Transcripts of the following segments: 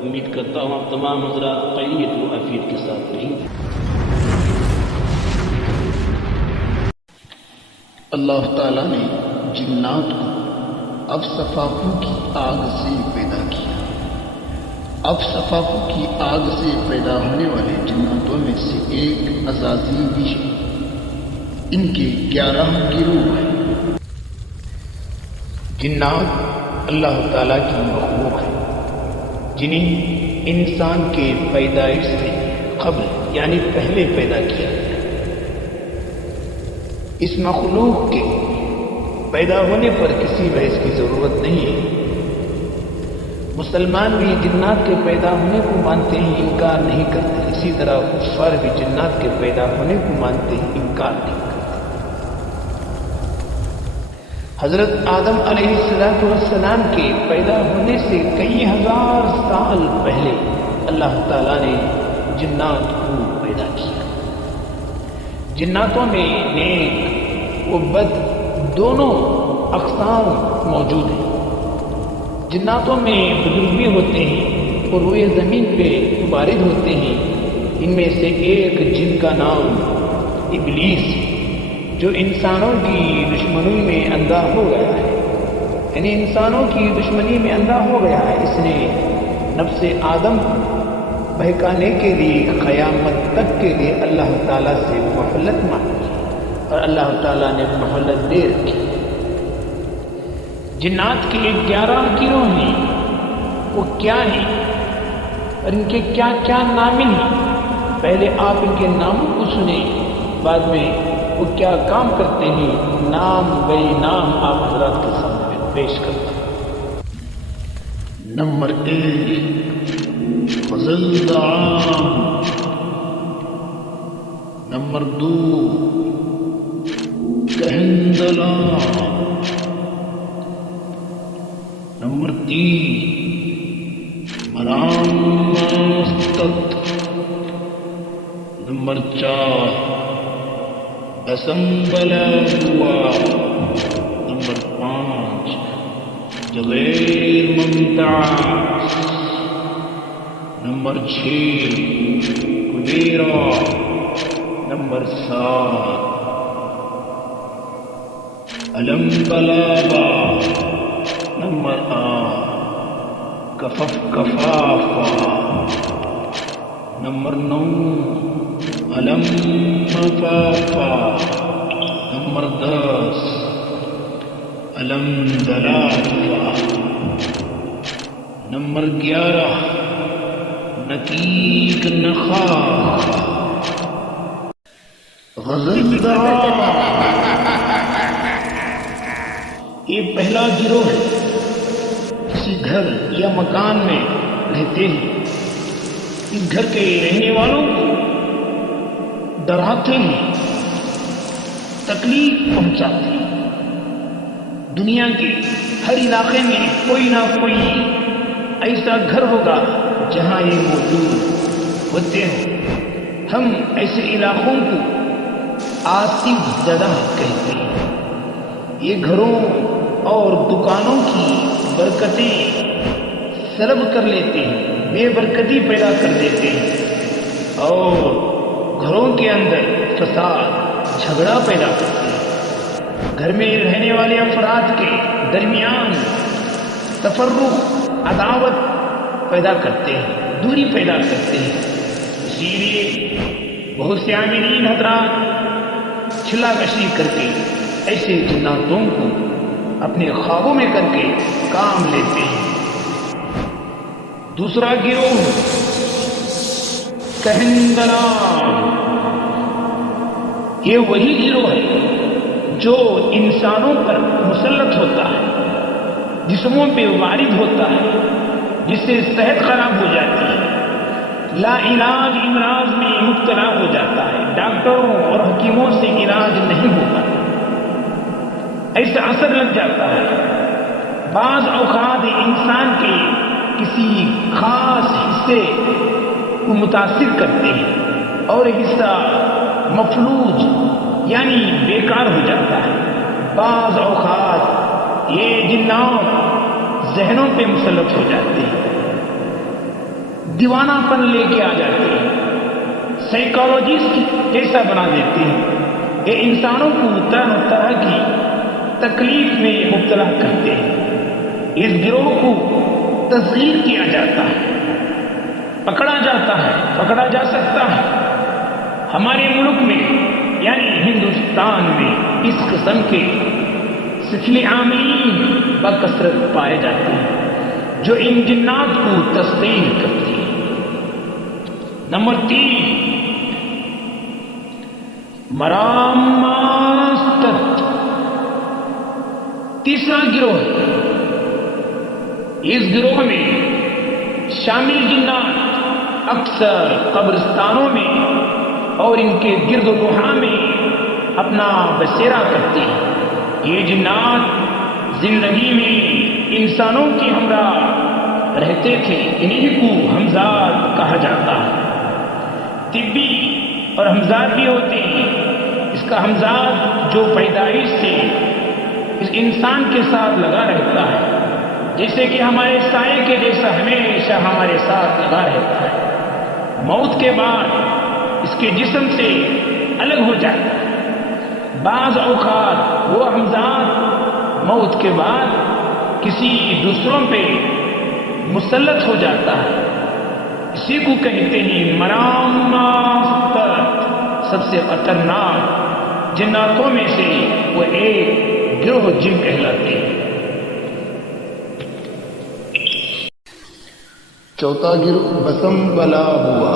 امید کرتا ہوں آپ تمام حضرات خیریت و عافیت کے ساتھ رہیں گے۔ اللہ تعالیٰ نے جنات کو افسفاقو کی آگ سے پیدا کیا۔ افسفاقو کی آگ سے پیدا ہونے والے جناتوں میں سے ایک عزازیل بھی ہے۔ ان کے 11 گروہ ہیں۔ جنات اللہ تعالیٰ کی مخلوق ہے جنہیں انسان کے پیدائش سے قبل یعنی پہلے پیدا کیا گیا۔ اس مخلوق کے پیدا ہونے پر کسی بحث کی ضرورت نہیں ہے۔ مسلمان بھی جنات کے پیدا ہونے کو مانتے ہیں، انکار نہیں کرتے، اسی طرح کفار بھی جنات کے پیدا ہونے کو مانتے ہیں، انکار نہیں کرتے۔ حضرت آدم علیہ السلام کے پیدا ہونے سے کئی ہزار سال پہلے اللہ تعالیٰ نے جنات کو پیدا کیا۔ جناتوں میں نیک و بد دونوں اقسام موجود ہیں۔ جناتوں میں بزرگ بھی ہوتے ہیں اور روئے زمین پہ وارد ہوتے ہیں۔ ان میں سے ایک جن کا نام ابلیس ہے، جو انسانوں کی دشمنی میں اندھا ہو گیا ہے، یعنی انسانوں کی دشمنی میں اندھا ہو گیا ہے۔ اس نے نفس آدم کو بہکانے کے لیے قیامت تک کے لیے اللہ تعالیٰ سے مہلت مانگی اور اللہ تعالیٰ نے مہلت دے رکھی۔ جنات کے 11 گروہ ہیں، وہ کیا ہیں اور ان کے کیا کیا نام ہیں؟ پہلے آپ ان کے ناموں کو سنیں، بعد میں وہ کیا کام کرتے ہیں نام بے نام آپ حضرات کے سامنے پیش کرتا ہوں۔ نمبر 1 فضل عام، نمبر 2 کہندلا، نمبر 3 مرام مستد، نمبر 4 اسمبلا ہوا، نمبر 5 غیر ممتاز، نمبر 6 کبیرہ، نمبر 7 علم بلابا، نمبر 8 کفف کفافا، نمبر 9 علم مفافا، نمبر 10 علم دلافا، نمبر 11 نکیک نخاخ، غزل یہ پہلا گروہ ہے۔ کسی گھر یا مکان میں رہتے ہیں، اس گھر کے رہنے والوں کو ڈراتے ہیں، تکلیف پہنچاتے ہیں۔ دنیا کے ہر علاقے میں کوئی نہ کوئی ایسا گھر ہوگا جہاں یہ موجود ہوتے ہیں۔ ہم ایسے علاقوں کو آتش زدہ کہتے ہیں۔ یہ گھروں اور دکانوں کی برکتیں سلب کر لیتے ہیں، بے برکتی پیدا کر دیتے ہیں اور گھروں کے اندر فساد جھگڑا پیدا کرتے ہیں۔ گھر میں رہنے والے افراد کے درمیان تفرق، عداوت پیدا کرتے ہیں، دوری پیدا کرتے ہیں۔ اسی لیے بہت سے عاملین حضرات چھلا کشی کر کے ایسے جناتوں کو اپنے خوابوں میں کر کے کام لیتے ہیں۔ دوسرا گروہ کہندلا، یہ وہی گروہ ہے جو انسانوں پر مسلط ہوتا ہے، جسموں پہ وارد ہوتا ہے، جس سے صحت خراب ہو جاتی ہے، لا علاج امراض میں مبتلا ہو جاتا ہے، ڈاکٹروں اور حکیموں سے علاج نہیں ہوتا، ایسا اثر لگ جاتا ہے۔ بعض اوقات انسان کے کسی خاص حصے کو متاثر کرتے ہیں اور حصہ مفلوج یعنی بیکار ہو جاتا ہے۔ بعض اوقات یہ جنات ذہنوں پہ مسلط ہو جاتے ہیں، دیوانہ پن لے کے آ جاتے ہیں، سائیکالوجسٹ جیسا بنا دیتے ہیں، یہ انسانوں کو طرح طرح کی تکلیف میں مبتلا کرتے ہیں۔ اس گروہ کو تصغیر کیا جاتا ہے، پکڑا جاتا ہے، پکڑا جا سکتا ہے۔ ہمارے ملک میں یعنی ہندوستان میں اس قسم کے سفلی عاملین بکثرت پائے جاتے ہیں جو ان جنات کو تسخیر کرتی ہیں۔ نمبر 3، مراماستت، تیسرا گروہ۔ اس گروہ میں شامل جنات اکثر قبرستانوں میں اور ان کے گرد و نواح میں اپنا بسیرا کرتے ہیں۔ یہ جنات زندگی میں انسانوں کے ہمراہ رہتے تھے، انہیں کو ہمزاد کہا جاتا ہے۔ طبی اور ہمزاد بھی ہوتے ہیں۔ اس کا ہمزاد جو پیدائش سے اس انسان کے ساتھ لگا رہتا ہے، جیسے کہ ہمارے سائے کے جیسا ہمیشہ ہمارے ساتھ لگا رہتا ہے، موت کے بعد اس کے جسم سے الگ ہو جاتا ہے۔ بعض اوقات وہ ہمزاد موت کے بعد کسی دوسروں پہ مسلط ہو جاتا ہے، اسی کو کہتے ہیں مراماستت۔ سب سے خطرناک جناتوں میں سے وہ ایک گروہ جن کہلاتے ہیں۔ چوتھا گروہ بسم بلا ہوا،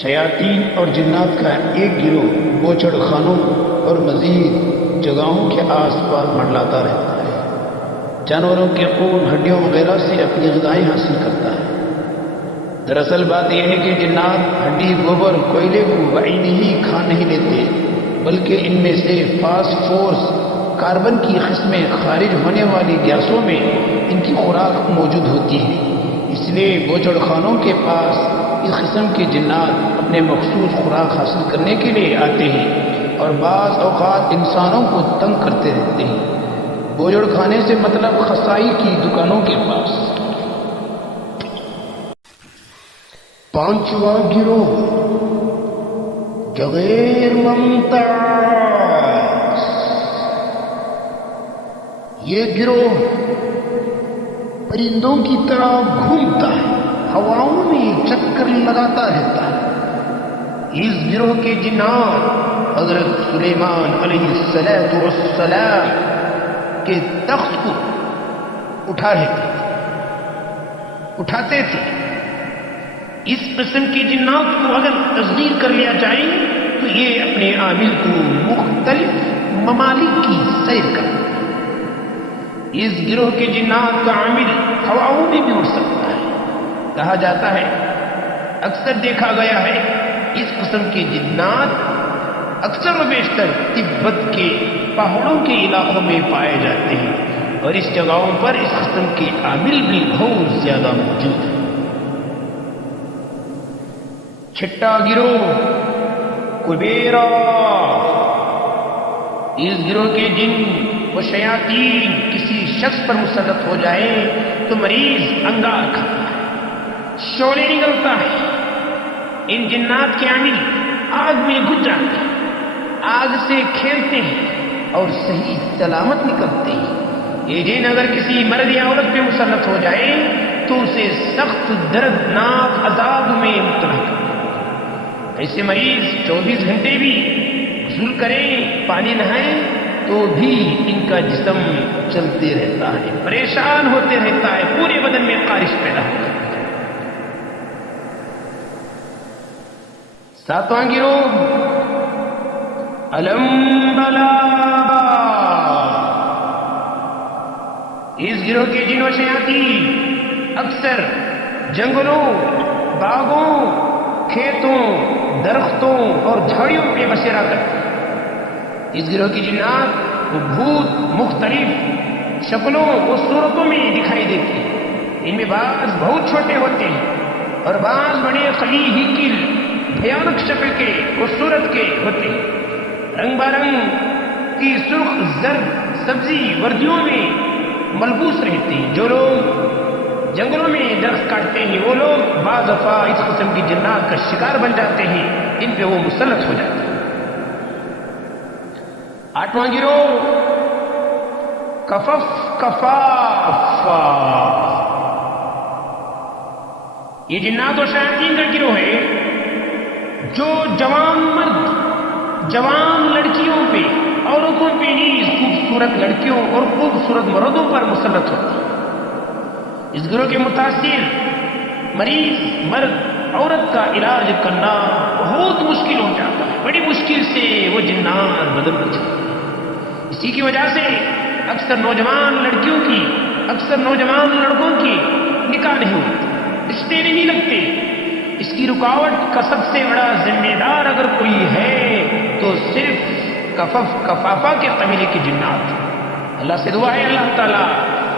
شیاطین اور جنات کا ایک گروہ بوچھڑ خانوں اور مزید جگہوں کے آس پاس منڈلاتا رہتا ہے، جانوروں کے خون ہڈیوں وغیرہ سے اپنی غذائیں حاصل کرتا ہے۔ دراصل بات یہ ہے کہ جنات ہڈی، گوبر، کوئلے کو بعینی ہی کھا نہیں لیتے، بلکہ ان میں سے فاسفورس، کاربن کی قسمیں خارج ہونے والی گیسوں میں ان کی خوراک موجود ہوتی ہے۔ اس لیے بوچھڑ خانوں کے پاس اس قسم کے جنات اپنے مخصوص خوراک حاصل کرنے کے لیے آتے ہیں اور بعض اوقات انسانوں کو تنگ کرتے رہتے ہیں۔ بوجھڑ خانے سے مطلب خسائی کی دکانوں کے پاس۔ پانچواں گروہ غیر ممتاز، یہ گروہ پرندوں کی طرح گھومتا ہے، ہواؤں میں چکر لگاتا رہتا ہے۔ اس گروہ کے جنات حضرت سلیمان علیہ السلام کے تخت کو اٹھاتے تھے۔ اس قسم کے جنات کو اگر تصغیر کر لیا جائے تو یہ اپنے عامل کو مختلف ممالک کی سیر کرتا ہے۔ اس گروہ کے جنات کا عامل ہواؤں میں بھی اڑ سکتا ہے۔ کہا جاتا ہے، اکثر دیکھا گیا ہے، اس قسم کے جنات اکثر و بیشتر تبت کے پہاڑوں کے علاقوں میں پائے جاتے ہیں، اور اس جگہوں پر اس قسم کے عامل بھی بہت زیادہ موجود ہیں۔ چھٹا گروہ کبیرا، اس گروہ کے جن و شیاطین کسی شخص پر مسلط ہو جائے تو مریض انگار کھاتا ہے، شعلے نکلتا ہے۔ ان جنات کے عامل آگ میں گھس جاتے ہیں، آگ سے کھیلتے ہیں اور صحیح سلامت نکلتے ہیں۔ یہ جن اگر کسی مرد یا عورت پہ مسلط ہو جائے تو اسے سخت دردناک عذاب میں مبتلا کرتے ہیں۔ ایسے مریض 24 گھنٹے بھی غسل کریں، پانی نہائیں تو بھی ان کا جسم چلتے رہتا ہے، پریشان ہوتے رہتا ہے، پورے بدن میں خارش پیدا ہوتی ہے۔ ساتواں گروہ المبلا، اس گروہ کے جن و شیاطین اکثر جنگلوں، باغوں، کھیتوں، درختوں اور جھاڑیوں پہ بسیرا کرتے ہیں۔ اس گروہ کی جنات وہ بھوت مختلف شکلوں و صورتوں میں دکھائی دیتے ہیں۔ ان میں بعض بہت چھوٹے ہوتے ہیں اور بعض بڑے قوی ہیکل، بھیانک شکل کے و صورت کے ہوتے ہیں۔ رنگ برنگ کی سرخ، زرد، سبزی وردیوں میں ملبوس رہتے ہیں. جو لوگ جنگلوں میں درخت کاٹتے ہیں وہ لوگ بعض دفعہ اس قسم کی جنات کا شکار بن جاتے ہیں، ان پہ وہ مسلط ہو جاتے ہیں. 8واں گروہ کفف کفافا، یہ جنات و شیاطین کا گروہ ہے جو جوان مرد جوان لڑکیوں پہ عورتوں پہ نیز خوبصورت لڑکیوں اور خوبصورت مردوں پر مسلط ہوتی ہے. اس گروہ کے متاثر مریض مرد عورت کا علاج کرنا بہت مشکل ہو جاتا ہے، بڑی مشکل سے وہ جنات بدل جاتے ہیں. اسی کی وجہ سے اکثر نوجوان لڑکیوں کی اکثر نوجوان لڑکوں کی نکاح نہیں ہوتی، رشتے نہیں لگتے. اس کی رکاوٹ کا سب سے بڑا ذمہ دار اگر کوئی ہے تو صرف کفف کفافہ کے قبیلے کی جنات. اللہ سے دعا ہے اللہ تعالیٰ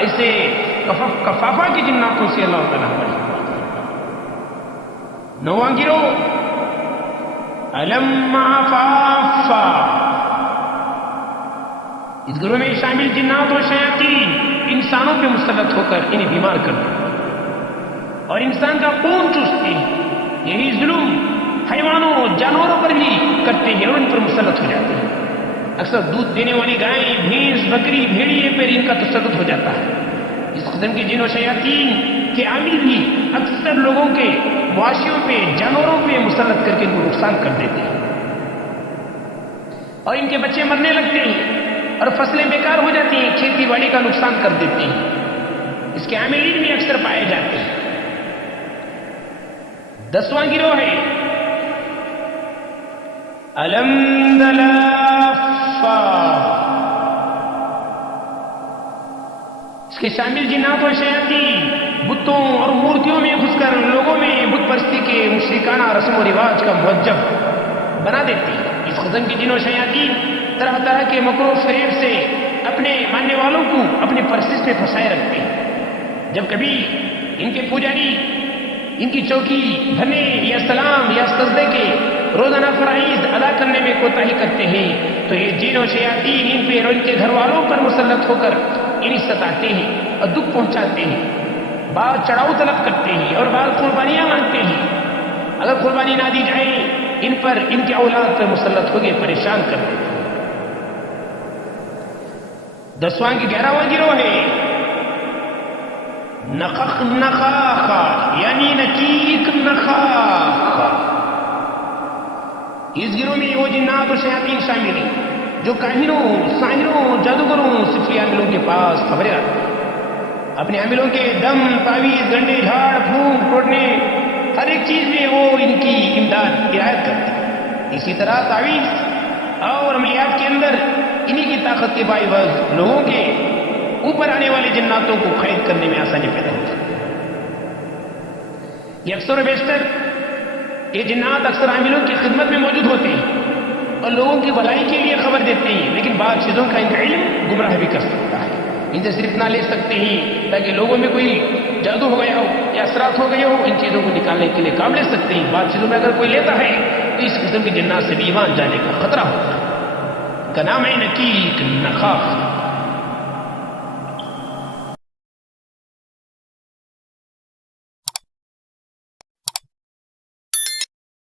ایسے کفف کفافہ کی جناتوں سے اللہ تعالیٰ ہماری حفاظت کرے. 9واں گروہ علم عفافا، اس گروہ میں شامل جنات و شیاطین انسانوں پہ مسلط ہو کر انہیں بیمار کرتے اور انسان کا خون چوستے ہیں. یہی ظلم حیوانوں جانوروں پر بھی کرتے ہیں اور ان پر مسلط ہو جاتے ہیں. اکثر دودھ دینے والی گائے بھینس بکری بھیڑیے پر ان کا تسلط ہو جاتا ہے. اس قسم کے جن و شیاطین کے عامل بھی اکثر لوگوں کے معاشیوں پہ جانوروں پہ مسلط کر کے ان کو نقصان کر دیتے ہیں اور ان کے بچے مرنے لگتے ہیں اور فصلیں بیکار ہو جاتی ہیں، کھیتی باڑی کا نقصان کر دیتے ہیں. اس کے عاملین بھی اکثر پائے جاتے ہیں. 10واں گروہ ہے علم دلافا، اس کے شامل جنات و شیاطین بتوں اور مورتیوں میں گھس کر لوگوں میں بت پرستی کے مشرکانہ رسم و رواج کا موجب بنا دیتے ہیں. اس قسم کی جن و شیاطین طرح طرح کے مکر و فریب سے اپنے ماننے والوں کو اپنے پرستش میں پھنسائے رکھتے ہیں. جب کبھی ان کے پجاری ان کی چوکی بھرنے یا سلام یا سجدے کے روزانہ فرائض ادا کرنے میں کوتاہی کرتے ہیں تو یہ جن و شیاطین ان پہ اور ان کے گھر والوں پر مسلط ہو کر انہیں ستاتے ہیں اور دکھ پہنچاتے ہیں. بعض چڑھاؤ طلب کرتے ہیں اور بعض قربانیاں مانگتے ہیں. اگر قربانی نہ دی جائے ان پر ان کے اولاد پر مسلط ہو گئے پریشان کر دیتے ہیں. 10واں کی 11واں گروہ ہے نخخ نخاخا، یعنی نکیک نخاخا. اس گروہ میں وہ جنات اور شیاطین شامل ہیں جو کاہنوں ساحروں جادوگروں صفری عاملوں کے پاس خبریں آتی ہیں. اپنے عاملوں کے دم تعویذ گنڈے جھاڑ پھونک ٹوٹنے ہر ایک چیز میں وہ ان کی امداد رعایت کرتے ہیں. اسی طرح تعویذ اور عملیات کے اندر انہی کی طاقت کے باعث لوگوں کے اوپر آنے والے جناتوں کو قید کرنے میں آسانی پیدا ہوتی ہے. یہ اکثر و بیشتر یہ جنات اکثر عاملوں کی خدمت میں موجود ہوتے ہیں اور لوگوں کی بھلائی کے لیے خبر دیتے ہیں، لیکن بعض چیزوں کا ان کا علم گمراہ بھی کر سکتا ہے. ان سے صرف نہ لے سکتے ہیں تاکہ لوگوں میں کوئی جادو ہو گیا ہو یا اثرات ہو گئے ہو، ان چیزوں کو نکالنے کے لیے کام لے سکتے ہیں. بعض چیزوں میں اگر کوئی لیتا ہے تو اس قسم کی جنات سے بھی ایمان جانے کا خطرہ ہوتا ہے. کا نام ہے نکیک نخاخ.